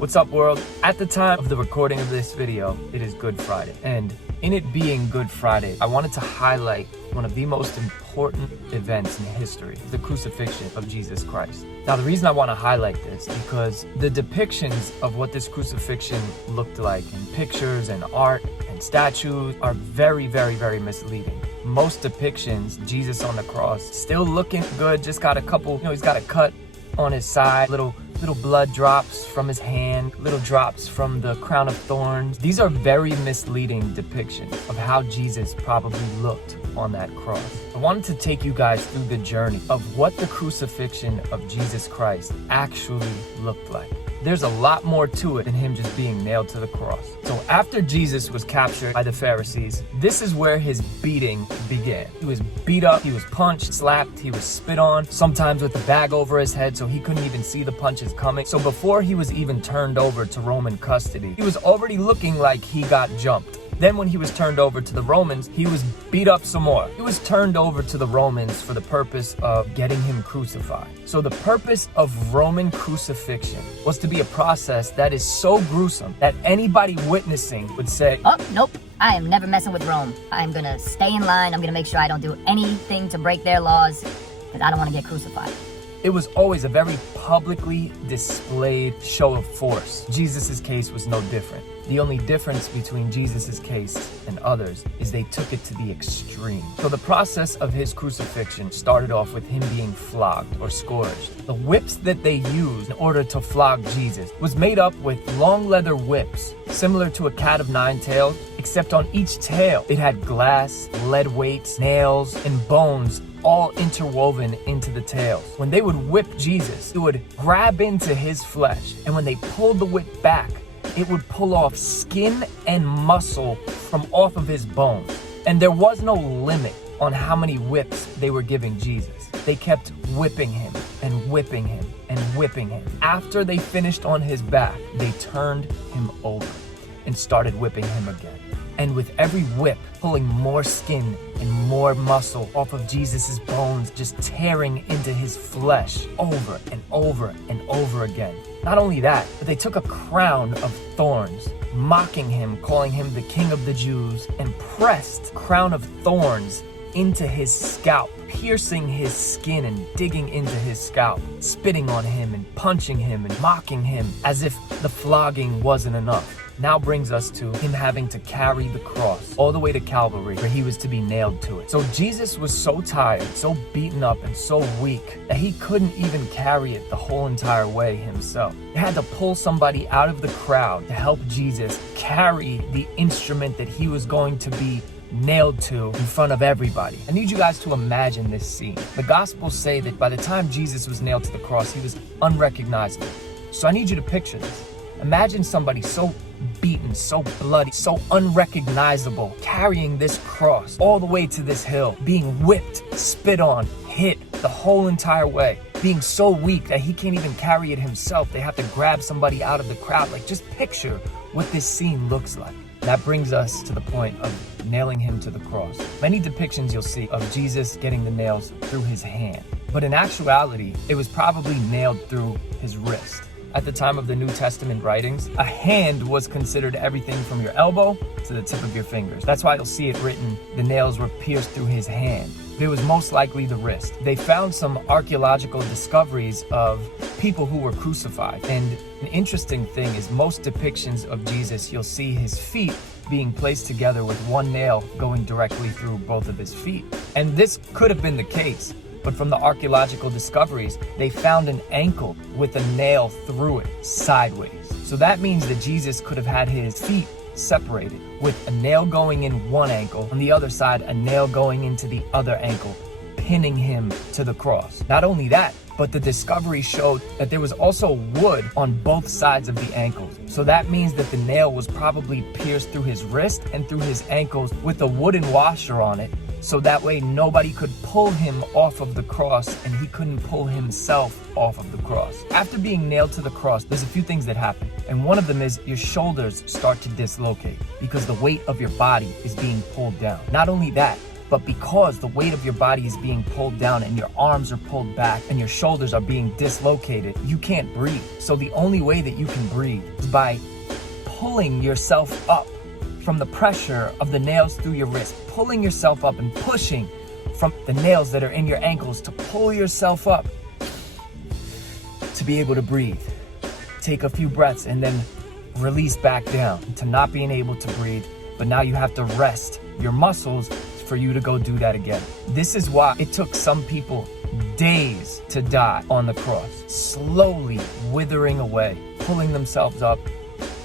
What's up, world? At the time of the recording of this video, it is Good Friday. And in it being Good Friday, I wanted to highlight one of the most important events in history, the crucifixion of Jesus Christ. Now, the reason I want to highlight this is because the depictions of what this crucifixion looked like in pictures and art and statues are very, very, very misleading. Most depictions, Jesus on the cross, still looking good, just got a couple, he's got a cut on his side, little blood drops from his hand, little drops from the crown of thorns. These are very misleading depictions of how Jesus probably looked on that cross. I wanted to take you guys through the journey of what the crucifixion of Jesus Christ actually looked like. There's a lot more to it than him just being nailed to the cross. So after Jesus was captured by the Pharisees, this is where his beating began. He was beat up, he was punched, slapped, he was spit on, sometimes with a bag over his head so he couldn't even see the punches coming. So before he was even turned over to Roman custody, he was already looking like he got jumped. Then when he was turned over to the Romans, he was beat up some more. He was turned over to the Romans for the purpose of getting him crucified. So the purpose of Roman crucifixion was to be a process that is so gruesome that anybody witnessing would say, "Oh, nope, I am never messing with Rome. I'm gonna stay in line. I'm gonna make sure I don't do anything to break their laws because I don't want to get crucified." It was always a very publicly displayed show of force. Jesus' case was no different. The only difference between Jesus' case and others is they took it to the extreme. So the process of his crucifixion started off with him being flogged or scourged. The whips that they used in order to flog Jesus was made up with long leather whips, similar to a cat of nine tails, except on each tail it had glass, lead weights, nails, and bones all interwoven into the tails. When they would whip Jesus, it would grab into his flesh, and when they pulled the whip back, it would pull off skin and muscle from off of his bones. And there was no limit on how many whips they were giving Jesus. They kept whipping him and whipping him and whipping him. After they finished on his back, they turned him over and started whipping him again. And with every whip, pulling more skin and more muscle off of Jesus's bones, just tearing into his flesh over and over and over again. Not only that, but they took a crown of thorns, mocking him, calling him the King of the Jews, and pressed crown of thorns into his scalp, piercing his skin and digging into his scalp, spitting on him and punching him and mocking him as if the flogging wasn't enough. Now brings us to him having to carry the cross all the way to Calvary, where he was to be nailed to it. So Jesus was so tired, so beaten up, and so weak that he couldn't even carry it the whole entire way himself. He had to pull somebody out of the crowd to help Jesus carry the instrument that he was going to be nailed to in front of everybody. I need you guys to imagine this scene. The Gospels say that by the time Jesus was nailed to the cross, he was unrecognizable. So I need you to picture this. Imagine somebody so beaten, so bloody, so unrecognizable, carrying this cross all the way to this hill, being whipped, spit on, hit the whole entire way, being so weak that he can't even carry it himself. They have to grab somebody out of the crowd. Like, just picture what this scene looks like. That brings us to the point of nailing him to the cross. Many depictions you'll see of Jesus getting the nails through his hand, but in actuality, it was probably nailed through his wrist. At the time of the New Testament writings, a hand was considered everything from your elbow to the tip of your fingers. That's why you'll see it written, the nails were pierced through his hand. It was most likely the wrist. They found some archaeological discoveries of people who were crucified. And an interesting thing is most depictions of Jesus, you'll see his feet being placed together with one nail going directly through both of his feet. And this could have been the case. But from the archaeological discoveries, they found an ankle with a nail through it sideways. So that means that Jesus could have had his feet separated with a nail going in one ankle, on the other side, a nail going into the other ankle, pinning him to the cross. Not only that, but the discovery showed that there was also wood on both sides of the ankles. So that means that the nail was probably pierced through his wrist and through his ankles with a wooden washer on it, so that way nobody could pull him off of the cross and he couldn't pull himself off of the cross. After being nailed to the cross, there's a few things that happen. And one of them is your shoulders start to dislocate because the weight of your body is being pulled down. Not only that, But because the weight of your body is being pulled down and your arms are pulled back and your shoulders are being dislocated, you can't breathe. So the only way that you can breathe is by pulling yourself up from the pressure of the nails through your wrist, pulling yourself up and pushing from the nails that are in your ankles to pull yourself up to be able to breathe. Take a few breaths and then release back down to not being able to breathe, but now you have to rest your muscles for you to go do that again. This is why it took some people days to die on the cross, slowly withering away, pulling themselves up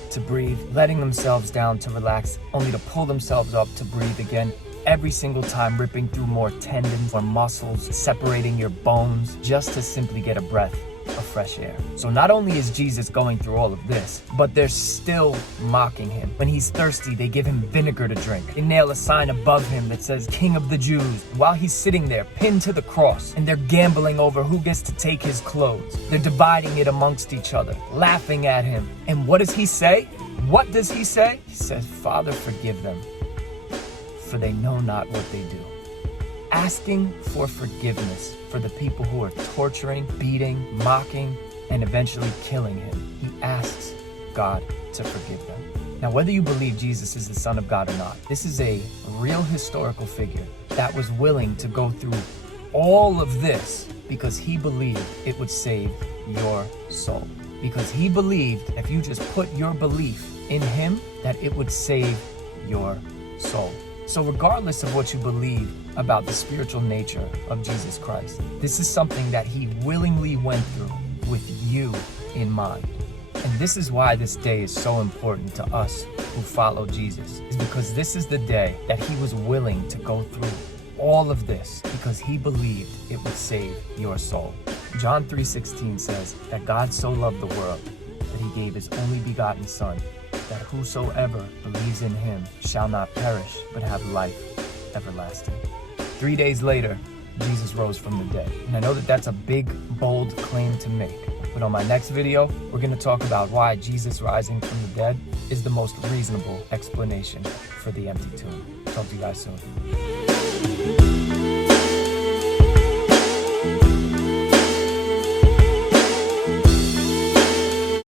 to breathe, letting themselves down to relax, only to pull themselves up to breathe again. Every single time ripping through more tendons or muscles, separating your bones, just to simply get a breath of fresh air. So not only is Jesus going through all of this, but they're still mocking him. When he's thirsty, they give him vinegar to drink. They nail a sign above him that says King of the Jews while he's sitting there pinned to the cross, and they're gambling over who gets to take his clothes. They're dividing it amongst each other, laughing at him. And what does he say? What does he say? He says, Father, forgive them, for they know not what they do. Asking for forgiveness for the people who are torturing, beating, mocking, and eventually killing him. He asks God to forgive them. Now, whether you believe Jesus is the Son of God or not, this is a real historical figure that was willing to go through all of this because he believed it would save your soul. Because he believed if you just put your belief in him, that it would save your soul. So regardless of what you believe about the spiritual nature of Jesus Christ, this is something that he willingly went through with you in mind. And this is why this day is so important to us who follow Jesus, is because this is the day that he was willing to go through all of this because he believed it would save your soul. John 3:16 says that God so loved the world that he gave his only begotten Son, that whosoever believes in him shall not perish, but have life everlasting. 3 days later, Jesus rose from the dead. And I know that that's a big, bold claim to make. But on my next video, we're going to talk about why Jesus rising from the dead is the most reasonable explanation for the empty tomb. Talk to you guys soon.